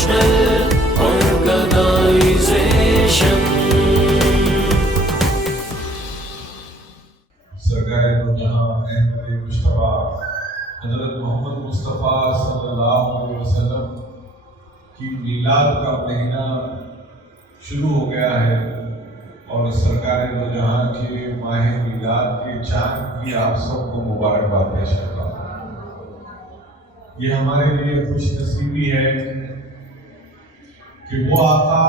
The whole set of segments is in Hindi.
International Organization. सरकारे दो जहां अहमद मुस्तफा हजरत मोहम्मद मुस्तफा सल्लल्लाहु अलैहि वसल्लम की मिलाद का महीना शुरू हो गया है और सरकारे दो जहां के माह मिलाद के चांद की आप सबको मुबारकबाद पेश करता हूँ। ये हमारे लिए खुश नसीबी है कि वो आका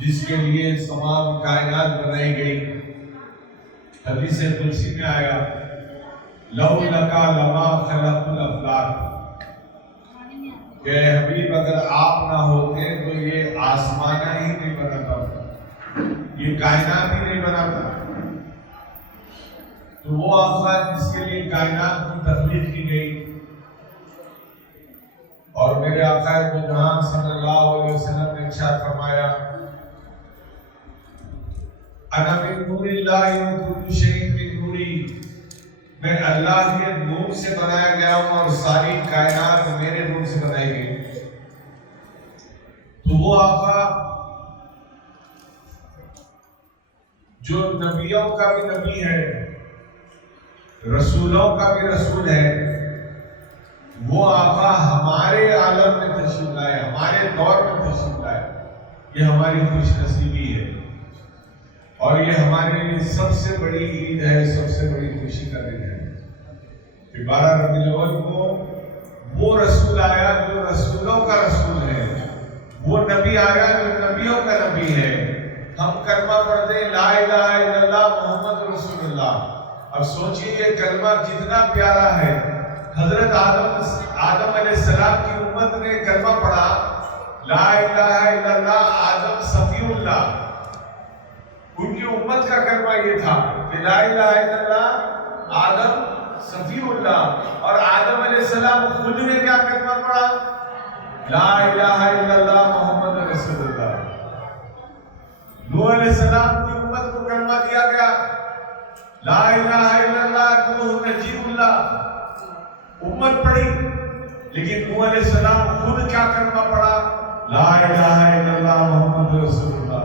जिसके लिए तमाम कायनात बनाई गई, हदीस कुदसी में आया लौ लका लमा खलक़ुल अफ़लाक, के हबीब अगर आप ना होते तो ये आसमाना ही नहीं बनाता, ये कायनात ही नहीं बनाता। तो वो आका जिसके लिए कायनात की तख्लीक की गई और मेरे आका दो जहां सल्लल्लाहु अलैहि वसल्लम ने इरशाद फरमाया अना मिन नूरिल्लाहि व कुल्लु शैइन मिन नूरी, मैं अल्लाह के नूर से बनाया गया हूं और सारी कायनात मेरे नूर से बनाई गई। तो वो आका जो नबियों का भी नबी है, रसूलों का भी रसूल है, वो आका हमारे आलम में तशरीफ लाए, हमारे दौर में तशरीफ लाए। ये हमारी खुशनसीबी है और ये हमारे लिए सबसे बड़ी ईद है, सबसे बड़ी खुशी का दिन है कि 12 रबीउल अव्वल को वो रसूल आया जो रसूलों का रसूल है, वो नबी आया जो नबियों का नबी है। हम कलमा पढ़ते ला इलाहा इल्लल्लाह मोहम्मद रसूलुल्लाह। अब सोचिए ये कलमा कितना प्यारा है। हजरत आदम अलैहिस्सलाम की उम्मत ने कलमा पढ़ा ला इलाहा इल्लल्लाह आदम सफीउल्लाह, उनकी उम्मत का कलमा ये था कि ला इलाहा इल्लल्लाह आदम सफीउल्लाह। और आदम अलैहिस्सलाम खुद ने क्या कलमा पढ़ा ला इलाहा इल्लल्लाह मोहम्मद रसूलुल्लाह। नूह अलैहिस्सलाम की उम्मत को कलमा दिया गया ला इलाहा इल्लल्लाह नूह नजीबुल्लाह, उम्मत पढ़ी, लेकिन नूह अलैहिस्सलाम खुद क्या कलमा पढ़ा ला इलाहा इल्लल्लाह मोहम्मद रसूलुल्लाह।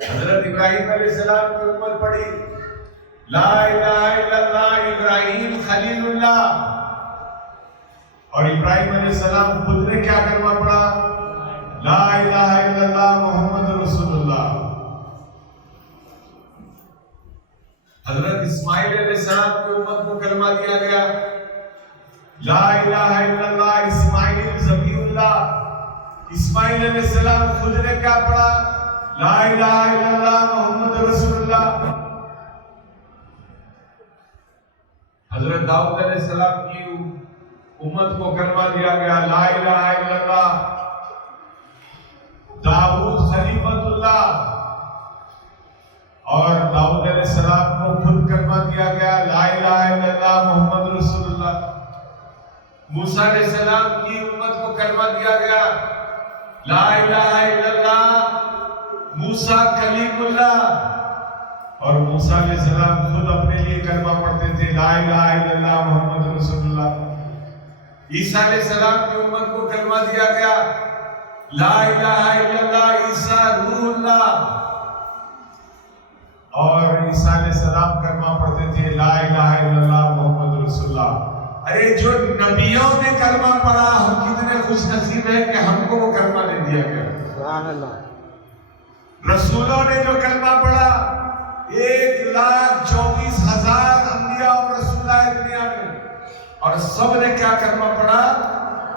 हजरत इब्राहिम अलैहिस्सलाम की उम्मत पढ़ी ला इलाहा इल्लल्लाह इब्राहिम खलीलुल्लाह, और इब्राहिम अलैहिस्सलाम खुद ने क्या कलमा पढ़ा ला इलाहा इल्लल्लाह मोहम्मद रसूलुल्लाह। हजरत इस्माइल अलैहिस्सलाम की उम्मत को कलमा दिया गया ला इलाहा इल्लल्लाह इस्माइल ज़बीहुल्लाह। इस्माइल अलैहिस्सलाम खुद ने क्या पढ़ा ला इलाहा इल्लल्लाह मोहम्मद रसूलुल्लाह। हजरत दाऊद अलैहिस्सलाम की उम्मत को कलमा दिया गया ला इलाहा इल्लल्लाह दाऊद खलीफतुल्लाह, और दाऊद अलैहिस्सलाम को खुद कलमा दिया गया ला इलाहा इल्लल्लाह मोहम्मद रसूलुल्लाह। मूसा अलैहिस्सलाम की उम्मत को कलमा दिया गया ला इलाहा इल्लल्लाह मूसा कलीमुल्लाह, और मूसा अलैहिस्सलाम खुद अपने लिए कलमा पढ़ते थे ला इलाहा इल्लल्लाह मोहम्मद रसूलुल्लाह। ईसा अलैहिस्सलाम की उम्मत को कलमा दिया गया ला इलाहा इल्लल्लाह ईसा रूहुल्लाह, और ईसा अलैहिस्सलाम कलमा पढ़ते थे ला इलाहा इल्लल्लाह मोहम्मद रसूलुल्लाह। अरे जो नबियों ने कलमा पढ़ा, हम कितने खुश नसीब हैं कि हमको वो कलमा दे दिया गया। रसूलों ने जो कलमा पढ़ा 1,24,000 अंबिया और रसूल आए दुनिया में, और सब ने क्या कलमा पढ़ा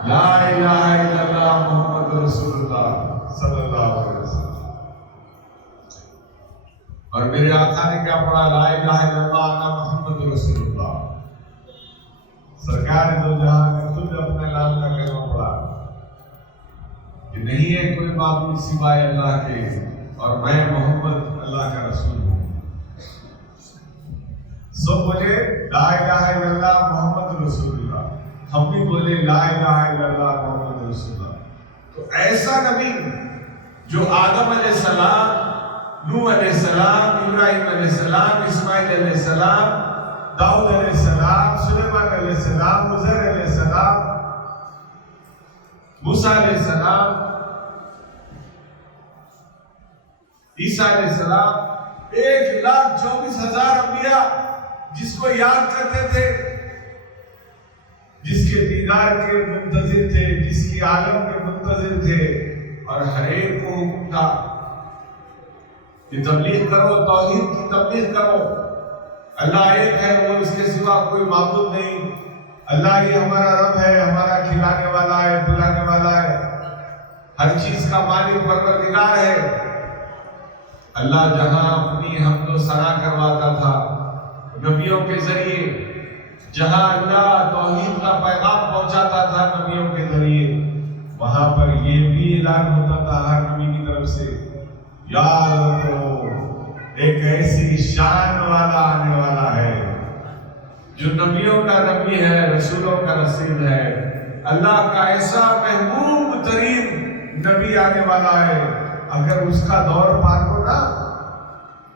ला इलाहा इल्लल्लाह मोहम्मद रसूलुल्लाह सल्लल्लाहु अलैहि वसल्लम। और मेरे आका ने क्या पढ़ा ला इलाहा इल्लल्लाह अन्ना मोहम्मद रसूलुल्लाह। सरकार दो जहां ने खुद अपने नाम का कलमा पढ़ा कि नहीं है कोई माबूद सिवाय अल्लाह के, और मैं मोहम्मद अल्लाह का रसूल हूं। सब बोले ला इलाहा इल्लल्लाह मोहम्मद रसूलुल्लाह, हम भी बोले ला इलाहा इल्लल्लाह मोहम्मद रसूलुल्लाह। तो ऐसा नबी जो आदम अलैहिस्सलाम, नूह अलैहिस्सलाम, इब्राहिम अलैहिस्सलाम, इस्माइल अलैहिस्सलाम, दाऊद अलैहिस्सलाम, सुलेमान अलैहिस्सलाम, उज़ैर अलैहिस्सलाम, मूसा अलैहिस्सलाम, ईसा अलैहिस्सलाम, 1,24,000 अंबिया जिसको याद करते थे, जिसके दीदार के मुंतजिर थे, जिसकी आलम के मुंतजिर थे, और हर एक को हुक्म था कि तबलीग करो, तौहीद की तबलीग करो। अल्लाह एक है, वो इसके सिवा कोई माबूद नहीं। अल्लाह ही हमारा रब है, हमारा खिलाने वाला है, पिलाने वाला है, हर चीज का मालिक परवरदिगार है। अल्लाह जहां अपनी हमदो सना करवाता था नबियों के जरिए, जहां अल्लाह तौहीद का पैगाम पहुंचाता था नबियों के जरिए, वहां पर ये भी ऐलान होता था हर नबी की तरफ से, याद रखो एक ऐसी शान वाला आने वाला है जो नबियों का नबी है, रसूलों का रसूल है। अल्लाह का ऐसा महबूब तरीन नबी आने वाला है, अगर उसका दौर पार हो ना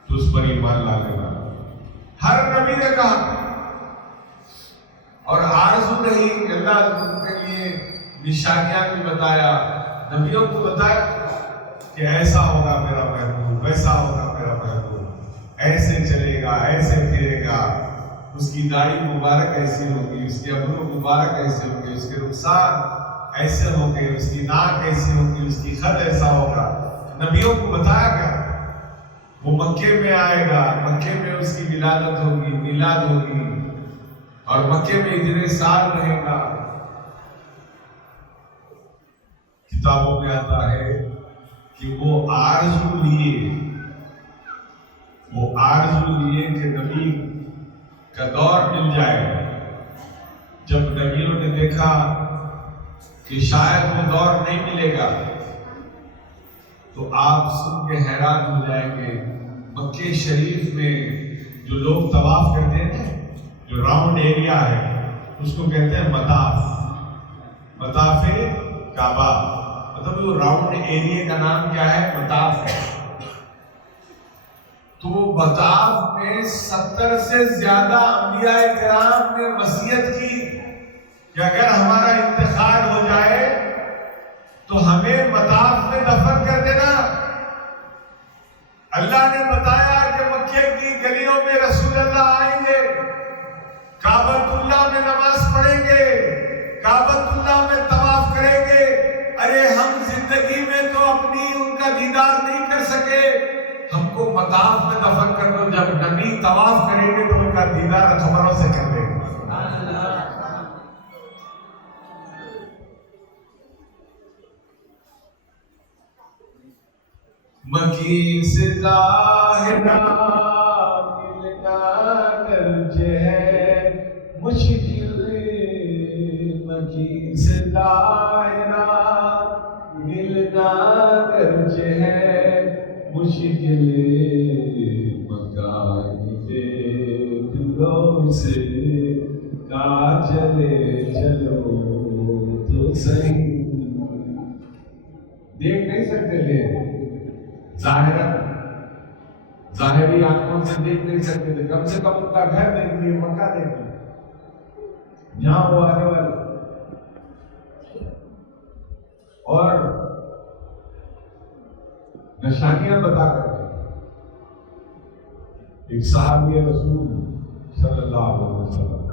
तो उस पर ईमान ला लेना। हर नबी ने कहा, और आरज़ू नहीं, अल्लाह उनके लिए निशानियां भी बताया, नबियों को बताया कि ऐसा होगा मेरा महबूब, वैसा होगा मेरा महबूब, ऐसे चलेगा, ऐसे फिरेगा, उसकी दाढ़ी मुबारक ऐसी होगी, उसके अबरू मुबारक ऐसे होंगे, उसके रुखसार ऐसे होंगे, उसकी नाक ऐसी होगी, उसकी खद ऐसा होगा। नबियों को बताया गया। वो मक्के में आएगा, मक्के में उसकी विलादत होगी, मिलाद होगी, और मक्के में इतने साल रहेगा। किताबों में आता है कि वो आरज़ू लिए कि नबी का दौर मिल जाए। जब नबियों ने देखा कि शायद वो दौर नहीं मिलेगा, तो आप सुन के हैरान हो जाएंगे। मक्के शरीफ में जो लोग तवाफ करते हैं, जो राउंड एरिया है, उसको कहते हैं मताफ, मताफे काबा। मतलब वो राउंड एरिया का नाम क्या है? मताफ है। तो मताफ में 70 से ज्यादा अंबिया किराम ने वसीयत की कि अगर हमारा इंतकाल हो जाए तो हमें मताफ में दफन कर देना। अल्लाह ने बताया कि मक्के की गलियों में रसूल अल्लाह आएंगे, काबतुल्लाह में नमाज पढ़ेंगे, काबतुल्लाह में तवाफ करेंगे। अरे हम जिंदगी में तो अपनी उनका दीदार नहीं कर सके, हमको मताफ में दफन कर दो। जब नबी तवाफ करेंगे तो उनका दीदार खबरों से कर लेंगे। मकीन से ज़ाहिरा मिलना दर्ज है मुश्किल, मकीन से ज़ाहिरा मिलना दर्ज है मुश्किल, मकान से दिलों से का चले चलो तो सही। देख नहीं सकते थे, जाहिरी आंखों से देख नहीं सकते थे, कम से कम उनका घर देख लिए, मक्का देख लिया, जहां वो आने वाले। और निशानियां बताकर एक साहबी रसूल सल्लल्लाहु अलैहि वसल्लम,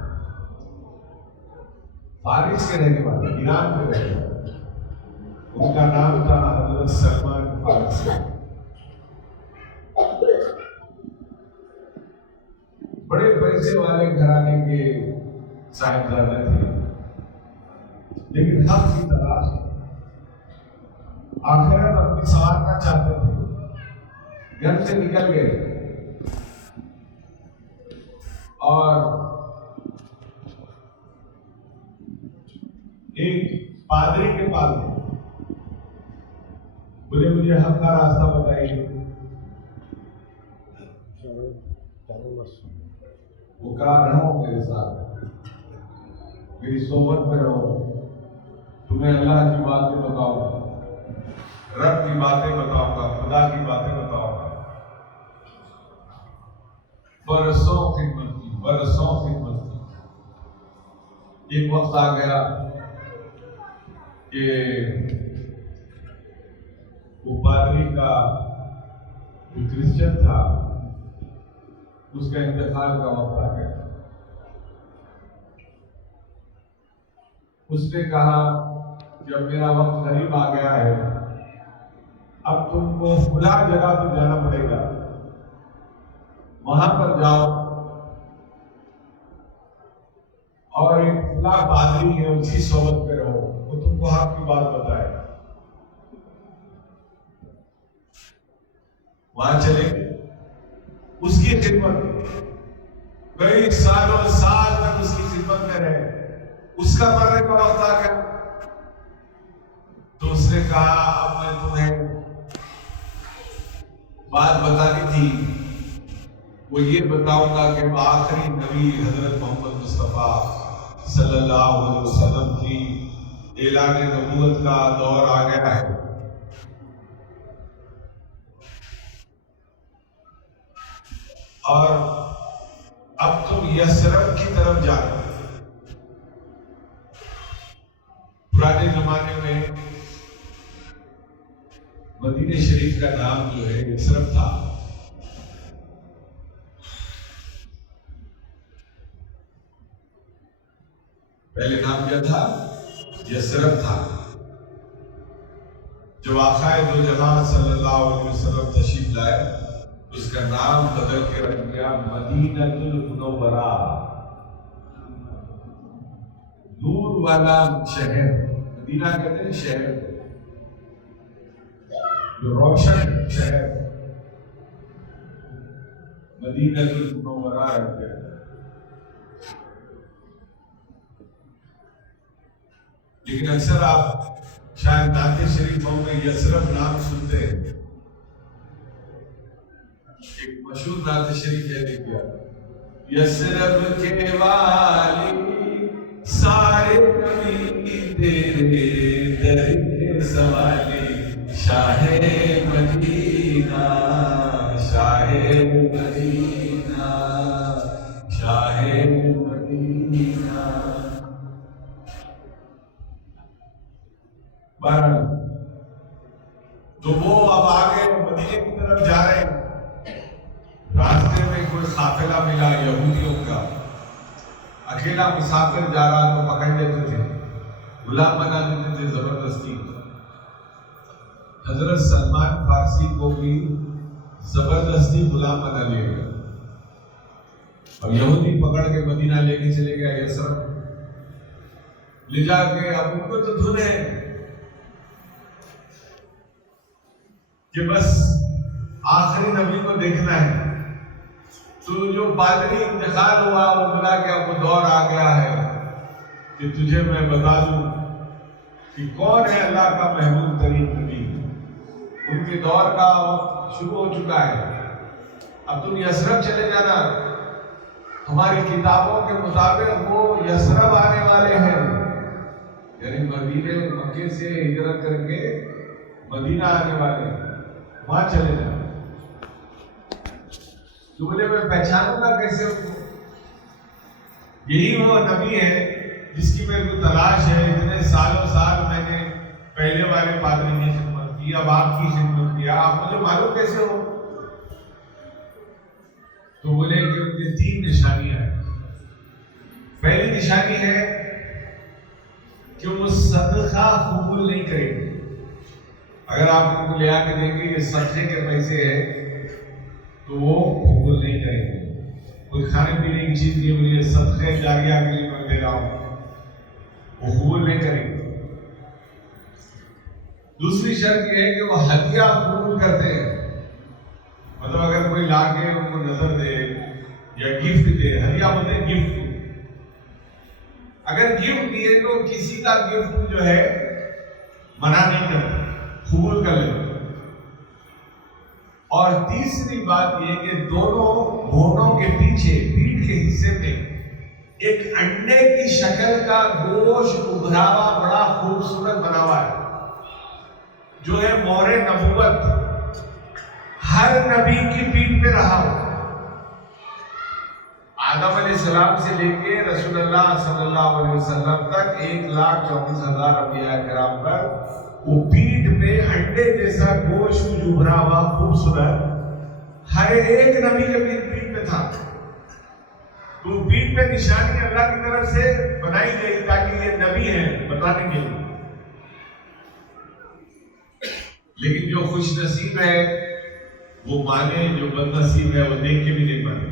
फारिस के रहने वाले, ईरान के रहने वाले, उनका नाम था हज़रत सलमान फारसी। बड़े पैसे वाले घराने के साहिबजादे थे, लेकिन हक की तलाश, आखिरत अपनी संवारना चाहते थे। घर से निकल गए और एक पादरी के पास गए, बोले मुझे हक का रास्ता बताइए। वो कहा रहो मेरे साथ, मेरी सोबत में रहो, तुम्हें अल्लाह की बातें बताऊंगा, रब की बातें बताऊंगा, खुदा की बातें बताऊंगा। बरसों खिदमत की, बरसों खिदमत की। एक वक्त आ गया कि वो पादरी का जो क्रिश्चियन था उसका इंतकाल का वक्त आ गया। उसने कहा जब मेरा वक्त करीब आ गया है, अब तुमको खुला जगह पे जाना पड़ेगा, वहां पर जाओ और एक खुला पादरी है उसकी सोबत में रहो, वो तुमको आपकी बात बताए। वहां चले उसकी खिदमत, कई सालों साल तक उसकी खिदमत में रहे। उसका मरने का वक्त आ गया तो उसने कहा अब मैं तुम्हें बात बतानी थी, वो ये बताऊंगा कि आखिरी नबी हजरत मोहम्मद मुस्तफा सल्लल्लाहु अलैहि वसल्लम की ऐलान नबूवत का दौर आ गया है। और अब तुम यसरब की तरफ जाओ। पुराने जमाने में मदीने शरीफ का नाम जो है यसरब था। पहले नाम क्या था? यसरब था। जब आकाए दो जहां सल्लल्लाहु अलैहि वसल्लम तशरीफ लाए, उसका नाम बदल के रख दिया मदीनतुल मुनव्वरा, नूर वाला शहर। मदीना कहते हैं शहर, जो रोशन शहर, मदीनतुल मुनव्वरा रख दिया। लेकिन अक्सर आप शायद नाते शरीफों में यसरब नाम सुनते हैं। एक मशहूर नाते शरीफ है, देखिए, यसरब के वाली सारे नबी तेरे दर के सवाली, Shah Medina, Shah Medina, Shah Medina. तो वो अब आगे मदीने की तरफ जा रहे हैं। रास्ते में कोई काफिला मिला यहूदियों का, अकेला मुसाफिर जा रहा तो पकड़ लेते थे, गुलाम बना देते थे जबरदस्ती। हजरत सलमान फारसी को भी जबरदस्ती गुलाम बना लिया गया और यहूदी पकड़ के मदीना लेके चले गया। यसरब ले जाके अब उनको तो धुने कि बस आखिरी नबी को देखना है। तो जो पादरी इंतकाल हुआ वो बोला कि अब वो दौर आ गया है कि तुझे मैं बता दूं कि कौन है अल्लाह का महबूब तरीन नबी। उनके दौर का वक्त शुरू हो चुका है। अब तुम यसरब चले जाना, हमारी किताबों के मुताबिक वो यसरब आने वाले हैं, यानी मदीने मक्के से हिजरत करके मदीना आने वाले हैं, वहां चले जाना। तो बोले मैं पहचानूंगा कैसे उनको? यही वो नबी है जिसकी मेरे को तलाश है। इतने सालों साल मैंने पहले वाले पादरी की खिदमत की, अब आपकी खिदमत किया, आप मुझे मालूम कैसे हो? तो बोले कि उनकी 3 निशानियां हैं। पहली निशानी है कि वो सदका कबूल नहीं करेंगे। अगर आप उनको ले आके देंगे ये सदके के पैसे है तो वो कबूल नहीं करेंगे। कोई खाने पीने की चीज नहीं बोलिए सदके जारिया के लिए मैं दे रहा हूं, वो कबूल नहीं करेंगे। दूसरी शर्त यह है कि वो हदिया कबूल करते हैं। मतलब अगर कोई लाके उनको नजर दे या गिफ्ट दे, हदिया बोलते हैं गिफ्ट। अगर गिफ्ट दिए तो किसी का गिफ्ट जो है मना नहीं करते, कबूल कर लेते। और तीसरी बात यह कि दोनों घोड़ों के पीछे पीठ के हिस्से में एक अंडे की शक्ल का गोश्त उभरा हुआ बड़ा खूबसूरत बना हुआ है, जो है मोहरे नबूवत। हर नबी की पीठ पे रहा हो। आदम अलैहिस्सलाम से लेके रसूलुल्लाह सल्लल्लाहु अलैहि वसल्लम तक 1,24,000 अंबिया किराम पर वो पीठ पे अंडे जैसा गोश्त उभरा हुआ खूबसूरत हर एक नबी के पीठ पे था। तो पीठ पे निशानी अल्लाह की तरफ से बनाई गई ताकि ये नबी है बताने के लिए। लेकिन जो खुश नसीब है वो माने, जो बदनसीब है वो देख के भी नहीं माने।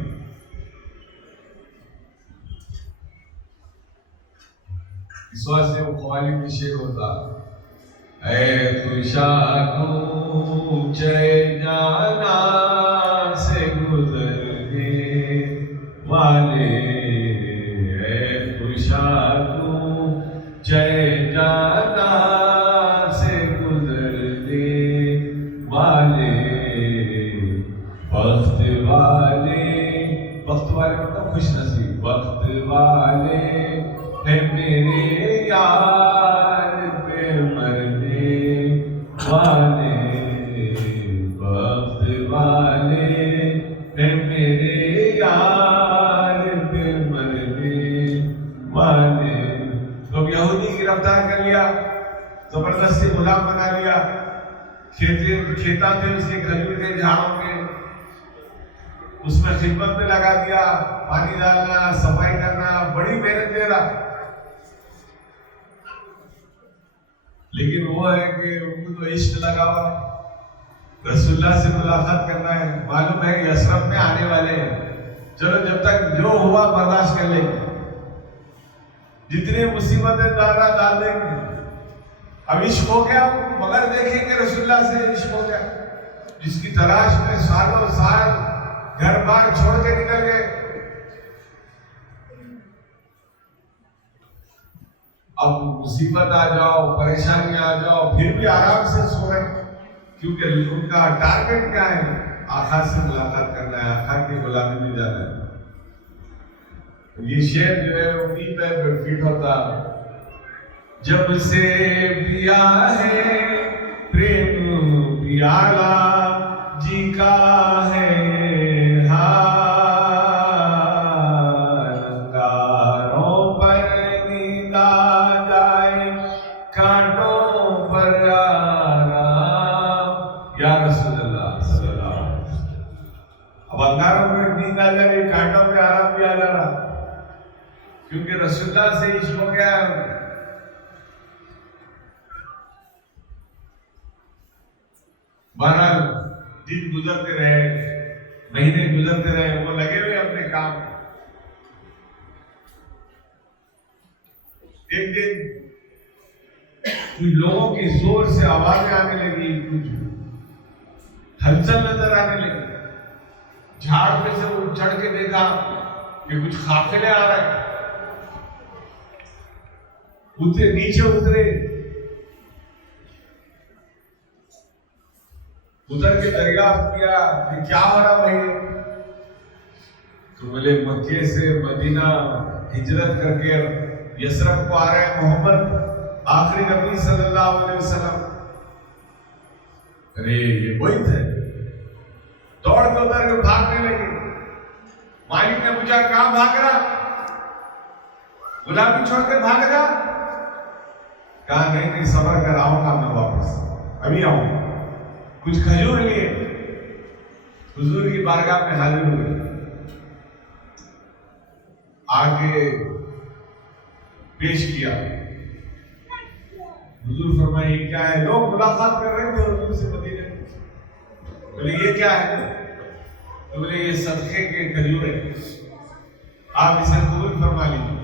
इस वास्ते वो कवाली में शेर होता, ऐ खुशा चय जाना से गुजरने वाले, ऐ खुशा चय जाना से गुजरने वाले, वक्त वाले, वक्त वाले मतलब खुश नसीब, वक्त वाले है मेरे यार पे मरने वाले, वक्त वाले है मेरे यार पे मरने वाले। तो यहूदी गिरफ्तार कर लिया, जबरदस्ती गुलाम बना लिया, खेता थे उसके खजूर के झाड़ों के, उसमें खिदमत में लगा दिया, पानी डालना, सफाई करना, बड़ी मेहनत दे रहा। लेकिन वो है कि उनको तो इश्क लगा हुआ है, रसूलुल्लाह से मुलाकात करना है, मालूम है यसरफ में आने वाले हैं, चलो जब तक जो हुआ बर्दाश्त कर लेंगे, जितनी मुसीबतें डाल देंगे। अब इश्क हो गया, मगर देखेंगे रसूलुल्लाह से इश्क हो गया, जिसकी तलाश में सालों साल घर बार छोड़ के निकल गए। अब मुसीबत आ जाओ, परेशानी आ जाओ, फिर भी आराम से सो रहे, क्योंकि उनका टारगेट क्या है, आका से मुलाकात करना है, आका की गुलामी में जाना है। ये शेर जो है वो नींद पे फिट होता, जब से पिया है प्रेम पियाला जी का है कांटों पे आराम किया जा रहा, क्योंकि रसूलुल्लाह से इश्क हो गया। बहरहाल दिन गुजरते रहे, महीने गुजरते रहे, वो लगे हुए अपने काम। एक दिन कुछ लोगों की जोर से आवाजें आने लगी, कुछ हलचल नजर आने लगी। झाड़ पे से वो चढ़ के देखा कि कुछ काफिले आ रहे, उतरे, नीचे उतरे, उतर के दरियाफ्त किया कि क्या हो रहा भाई। तो बोले मक्के से मदीना हिजरत करके यसरफ को आ रहे हैं मोहम्मद आखिरी नबी सल्लल्लाहु अलैहि वसल्लम। अरे ये वही थे, दौड़ के उतर के भागने लगे। मालिक ने पूछा कहां भाग रहा, गुलामी छोड़ के भाग रहा? कहा नहीं सबर कर, आऊंगा मैं वापस, अभी आऊंगा। कुछ खजूर लिए, हुजूर की बारगाह में हाजिर हुए, आगे पेश किया। हुजूर फरमाए ये क्या है? लोग मुलाकात कर रहे थे हुजूर से मदीने में, बोले ये क्या है? तो बोले ये सदके के खजूर है, आप इसे कबूल फरमा लीजिए।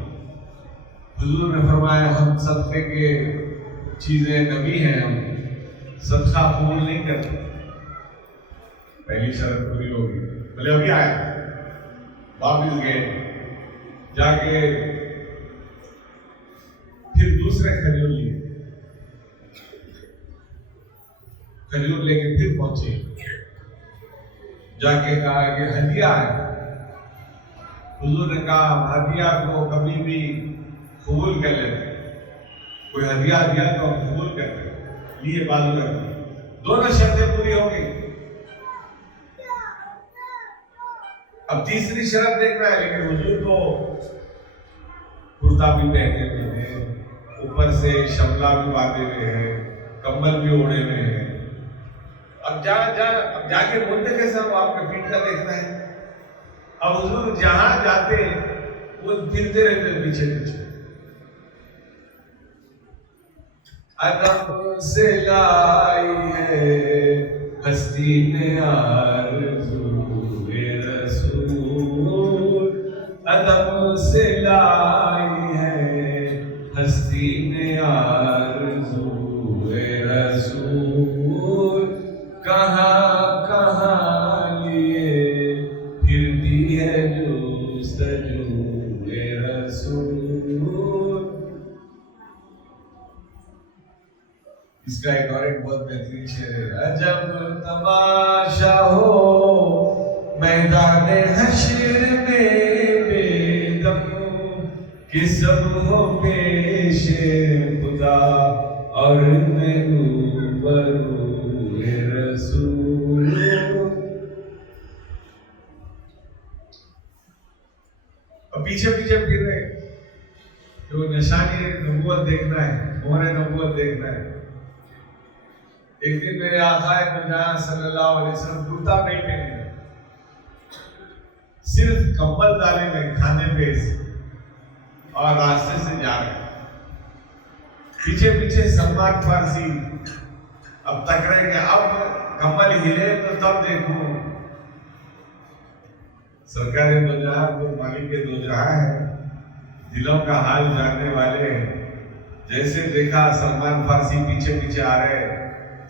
हुजूर ने फरमाया हम सदके के चीजें नबी हैं, हम सदका कबूल नहीं करते। पहली शर्त पूरी होगी। बोले अभी आए, वापिस गए, जाके फिर दूसरे खजूर लिए, खजूर लेके फिर पहुंचे, जाके कहा कि हदिया है। हुजूर ने कहा हदिया को कभी भी कबूल कर लेते, कोई हदिया दिया तो हम कबूल करते, लिए बाजू रखते, दोनों शर्तें पूरी हो गई। अब तीसरी शर्त देखना है, लेकिन हुजूर तो कुर्ता भी पहने हुए हैं, ऊपर से शमला भी बांधे हुए हैं, कंबल भी ओढ़े हुए हैं। अब जाके बोलते कैसे हम आपके पीठ का देखना है। अब हुजूर जहां जाते वो फिरते रहते पीछे पीछे। अदब से लाई है हस्ती ने आरज़ूए रसूल, अदब से लाई है हस्ती ने आरज़ूए रसूल, कहाँ कहाँ लिए फिरती है जुस्तजूए रसूल। इसका एक और एक बहुत बेहतरीन शेर है। अजब तमाशा हो मैदान हश्र में बेदम, कि सब हो पेशे खुदा और मैं रूबरूए रसूल। और पीछे पीछे फिर रहे, जो निशानी नबूवत देखना है, मोहर नबूवत देखना है। एक दिन मेरे आका सल्लल्लाहु अलैहि वसल्लम कुर्ता नहीं पहने, सिर्फ कंबल डाले में खाने पे और रास्ते से जा रहे। पीछे पीछे सलमान फारसी अब तक रहे कि अब कंबल हिले तो तब देखूं। सरकार दो जहां तो मालिक के दो जहां है, दिलों का हाल जानने वाले हैं। जैसे देखा सलमान फारसी पीछे पीछे आ रहे,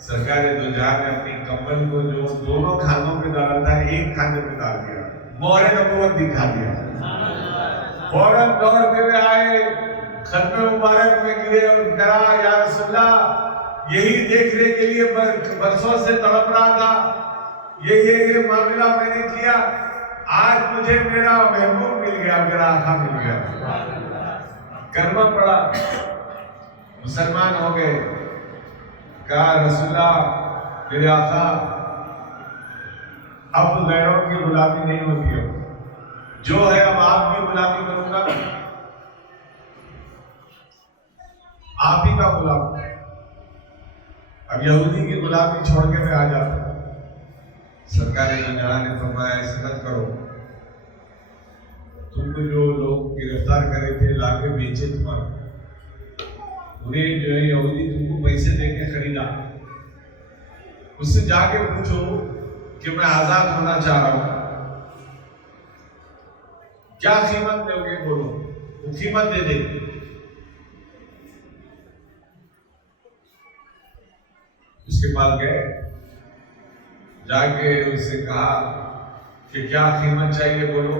सरकार दो जहां ने अपनी कंबल को जो दोनों खानों पे डाला था एक खाने पे डाल दिया, मोहरे नबूवत दिखा दिया। फौरन दौड़ते हुए आए, खत्मे मुबारक में गिरे और कहा, या रसूलल्लाह, यही देखने के लिए बरसों से तड़प रहा था, ये मामला मैंने किया, आज मुझे मेरा महबूब मिल गया, मेरा आका मिल गया। कर्मा पड़ा, मुसलमान हो गए। कहा, रसूलल्लाह मेरे आका, अब गैरों की गुलामी नहीं होती है, जो है अब आपकी गुलामी करूंगा, आप ही का गुलाम। अब यहूदी की गुलामी छोड़ के मैं आ जाता। सरकार ने फरमाया, ऐसे मत करो, तुमको जो लोग गिरफ्तार करे थे लाके बेचे तुम्हारे, उन्हें जो है यहूदी तुमको पैसे देके खरीदा, उससे जाके पूछो कि मैं आजाद होना चाह रहा हूं, क्या कीमत दोगे, बोलो, वो कीमत दे दे। उसके पास गए, जाके उससे कहा कि क्या कीमत चाहिए, बोलो,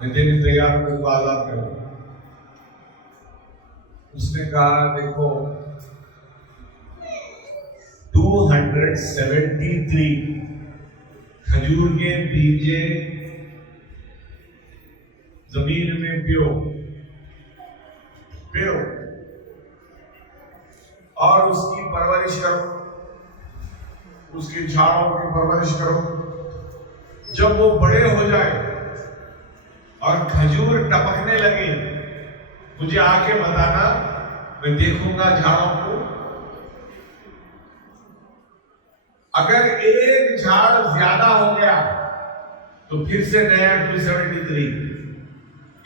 मैं देने तैयार हूं, तुमको आजाद करूं। उसने कहा, देखो 273 खजूर के बीजे जमीन में पियो और उसकी परवरिश करो, उसकी झाड़ों की परवरिश करो। जब वो बड़े हो जाए और खजूर टपकने लगे, मुझे आके बताना, मैं देखूंगा झाड़ों को। अगर एक झाड़ ज्यादा हो गया तो फिर से नया 273,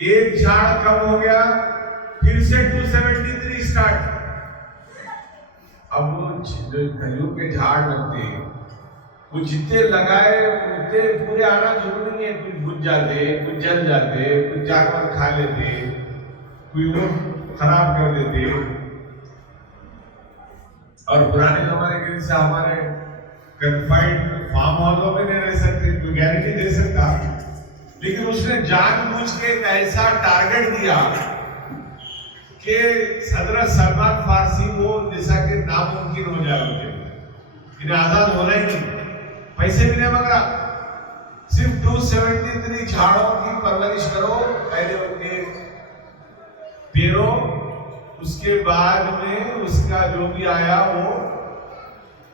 एक झाड़ कम हो गया फिर से 273 स्टार्ट। अब वो जो खजूर के झाड़ लगते हैं, वो जितने लगाए उतने पूरे आना जरूरी नहीं है। कुछ बुझ जाते, कुछ जल जाते, कुछ जानवर खा लेते, कोई वो खराब कर देते। और पुराने जमाने के जैसे हमारे कन्फाइंड फार्म हाउसों में नहीं रह सकते, कोई गारंटी दे सकता, लेकिन उसने जानबूझ के एक ऐसा टारगेट दिया कि हजरत सलमान फारसी वो जैसा कि नामुमकिन हो जाए, उनके इन्हें आजाद होना ही नहीं, पैसे भी नहीं मांग रहा, सिर्फ 273 झाड़ों की परवरिश करो, पहले उनके पेड़ों, उसके बाद में उसका जो भी आया वो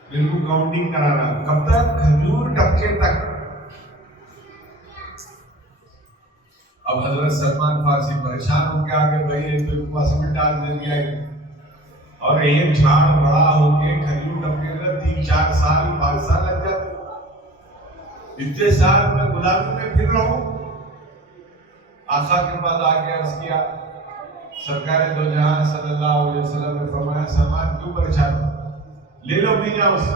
बिल्कुल काउंटिंग कराना, कब तक, खजूर टपके तक। अब हजरत सलमान फारसी परेशान होकर आगे भाई तो इनको डाल दे दिया और एक झाड़ बड़ा होके खजूर टपके 3-4 साल 5 साल लग जाते। इतने साल मैं गुलामी में फिर रहा हूं। आका के पास आके अर्ज किया, सरकार दो जहां सल्लल्लाहु अलैहि वसल्लम ने फरमाया सलमान क्यों परेशान हो, ले लो बीजा, उससे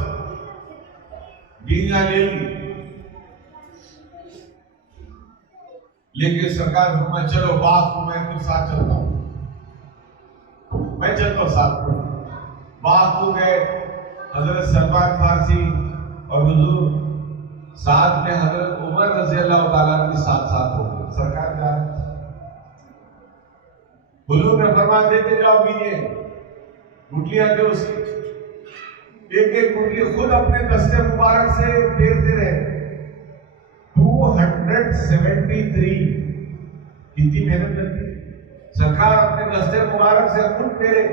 बीजा ले ली। लेकिन सरकार फरमाया चलो बाग को मैं कुछ साथ चलता हूं, मैं चलता हूं साथ में। बाग को गए हजरत सलमान फारसी और हुजूर, साथ में हजरत उमर रज़ी अल्लाह ताला के साथ साथ हो गए। सरकार जा रहे, हुजूर ने फरमाया देते जाओ बीजे, गुटलियां दे उसकी, एक एक गुटली खुद अपने दस्ते मुबारक से फेरते रहे। 273 कितनी मेहनत लगती है। सरकार अपने दस्ते मुबारक से खुद फेरे।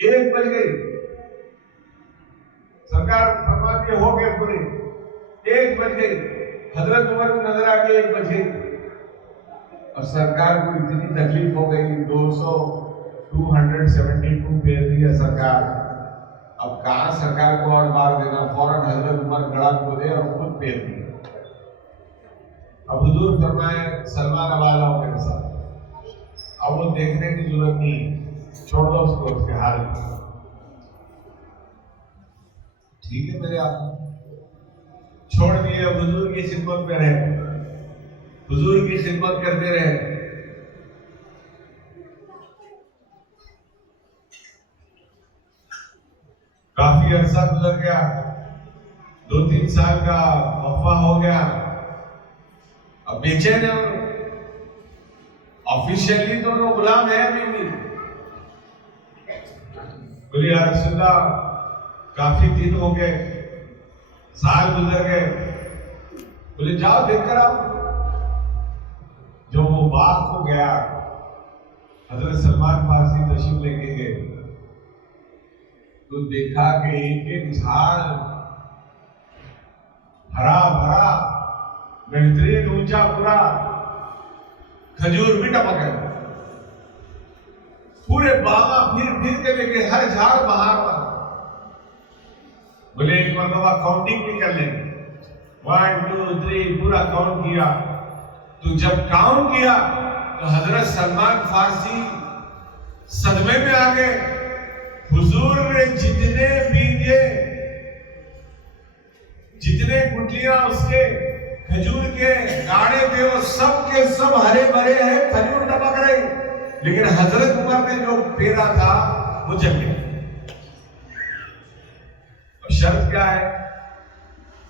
1 बज गई, सरकार फरमाती हो गए पूरे। 1 बज गई, हजरत उमर को नजर आ गई 1 बज गई। और सरकार को इतनी तकलीफ हो गई, 272 फेर दिया सरकार। अब कहा सरकार को और मार देना, फौरन हजरत उमर गड़ा बोले और खुद फेर दिया। अब हुजूर फरमाए सलमान आवाज आओ मेरे साथ। अब वो देखने की जरूरत नहीं, छोड़ दो उसको उसके हाल में। ठीक है मेरे आप छोड़ दिए, हुजूर की खिदमत में रहे, हुजूर की खिदमत करते रहे। काफी अरसा गुजर गया, 2-3 साल का वक्फा हो गया। अब बेचैन है, ऑफिशियली तो वो गुलाम है अभी भी। बोले या रसूलल्लाह काफी दिन हो गए, साल गुजर गए। बोले जाओ देख कर आओ। जो वो बाग को गया, हजरत सलमान फारसी तशरीफ लेके गए, तो देखा कि एक झाड़ हरा भरा बेहतरीन ऊंचा पूरा खजूर भी टपक है। पूरे बागा फिर फिर के लेके हर झाड़ बाहर पर। बोले एक मरतबा काउंटिंग भी कर लेंगे, 1 2 3 पूरा काउंट किया। तो जब काउंट किया तो हजरत सलमान फारसी सदमे में आ गए। हुजूर ने जितने बीजे, जितने गुटलियां उसके खजूर के गाड़े थे वो सब के सब हरे भरे हैं, खजूर टपक रही। लेकिन हजरत उमर ने जो फेरा था वो जल गया। और शर्त क्या है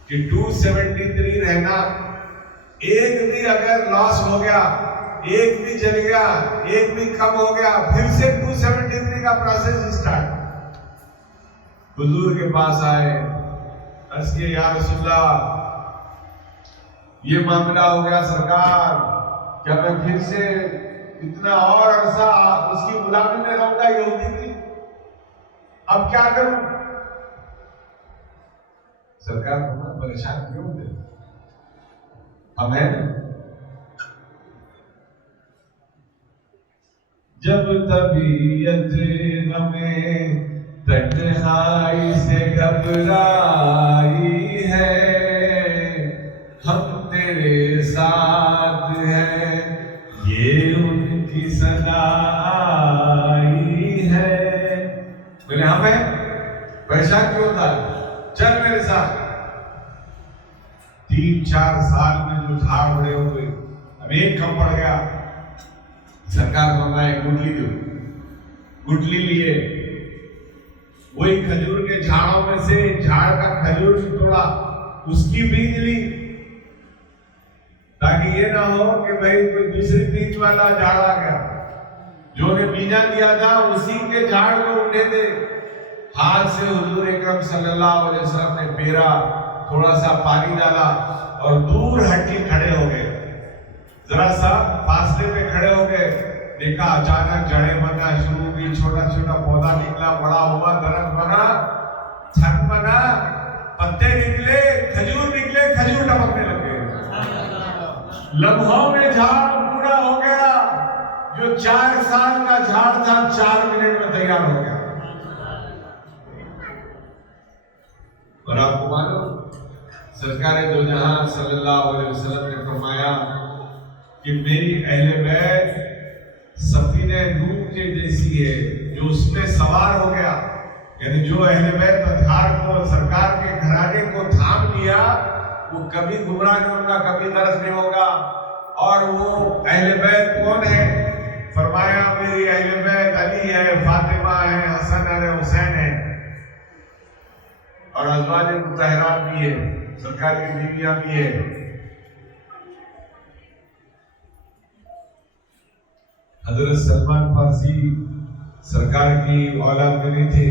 कि 273 रहना, एक भी अगर लॉस हो गया, एक भी जल गया, एक भी कम हो गया, फिर से 273 का प्रोसेस स्टार्ट। हुजूर के पास आए, अर्ज किया या रसूलल्लाह ये मामला हो गया सरकार, क्या मैं फिर से इतना और अरसा उसकी गुलामी में रहूंगा यहूदी की, अब क्या करूं? सरकार को परेशान क्यों थे, हम हैं। जब तबीयत में तन्हाई से घबराई है, हम तेरे साथ हैं, ये उनकी सदा आई है। बोले हम हैं, परेशान क्यों था, चल मेरे साथ। 3-4 साल में जो झाड़ बड़े हो गए, अब एक कम पड़ गया। सरकार बनाए गुटली दो, गुटली लिए, वही खजूर के झाड़ों में से झाड़ का खजूर तोड़ा, उसकी बीज ली, ताकि ये ना हो कि भाई कोई दूसरी बीज वाला झाड़ आ गया, जो ने बीजा दिया था उसी के झाड़ को उठे दे। हाथ से हुजूर अकरम सल्लल्लाहु अलैहि वसल्लम ने पेरा, थोड़ा सा पानी डाला और दूर हट के खड़े हो गए, जरा सा फासले में खड़े हो गए। देखा अचानक जड़ें बनना शुरू हुई, छोटा छोटा पौधा निकला, बड़ा हुआ, दरख्त बना, छत बना, पत्ते निकले, खजूर टपकने लगे। लम्हों में झाड़ पूरा हो गया। जो 4 साल का झाड़ था 4 मिनट में तैयार हो गया। और आपको मालूम, सरकार दो जहां सल्लल्लाहु अलैहि वसल्लम ने फरमाया कि मेरी अहले बैत सफीने नूह के जैसी है, जो उसमें सवार हो गया, यानी जो अहले बैत हथियार को, सरकार के घराने को थाम लिया, वो कभी गुमराह नहीं होगा, कभी गरज नहीं होगा। और वो अहले बैत कौन है? फरमाया मेरी अहले बैत अली है, फातिमा है, हसन है, हुसैन है, और अज़वाज मुतहरात भी है, सरकार की बीवियां भी है। हजरत सलमान फारसी सरकार की औलाद में नहीं थे,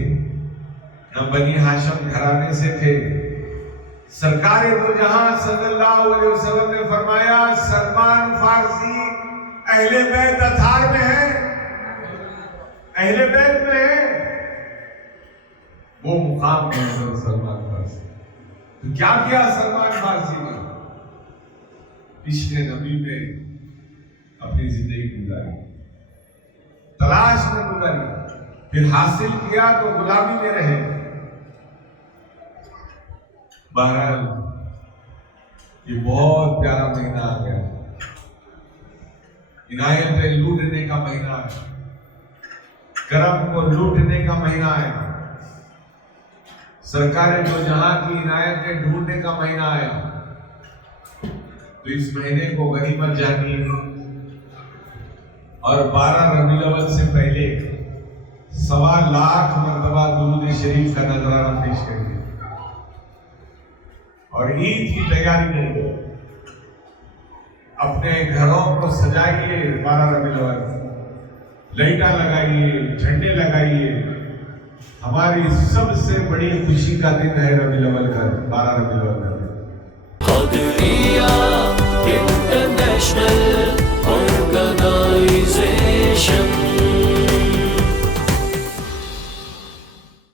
न बनी हाशिम घराने से थे। सरकार दो जहां सल्लल्लाहु अलैहि वसल्लम ने फरमाया सलमान फारसी अहले बैत अथार में है, अहले बैत में है। वो मुकाम है सलमान फारसी। तो क्या किया सलमान फारसी ने? पिछले नबी में अपनी जिंदगी गुजारी, तलाश में गुजारी, फिर हासिल किया तो गुलामी में रहे। बहरहाल ये बहुत प्यारा महीना आ गया, इनायतें लूटने का महीना है, करम को लूटने का महीना है, सरकारें दो जहां की इनायतें ढूंढने का महीना है। तो इस महीने को गनीमत जानिए और 12 रबीउल अव्वल से पहले 1.25 लाख मरतबा दुरूद शरीफ का नजराना पेश करिए और ईद की तैयारी करिए। अपने घरों को सजाइए, 12 रबीउल अव्वल लाइटा लगाइए, झंडे लगाइए। हमारी सबसे बड़ी खुशी का दिन है रबीउल अव्वल का, 12 रबीउल अव्वल का। Qadriya International Organization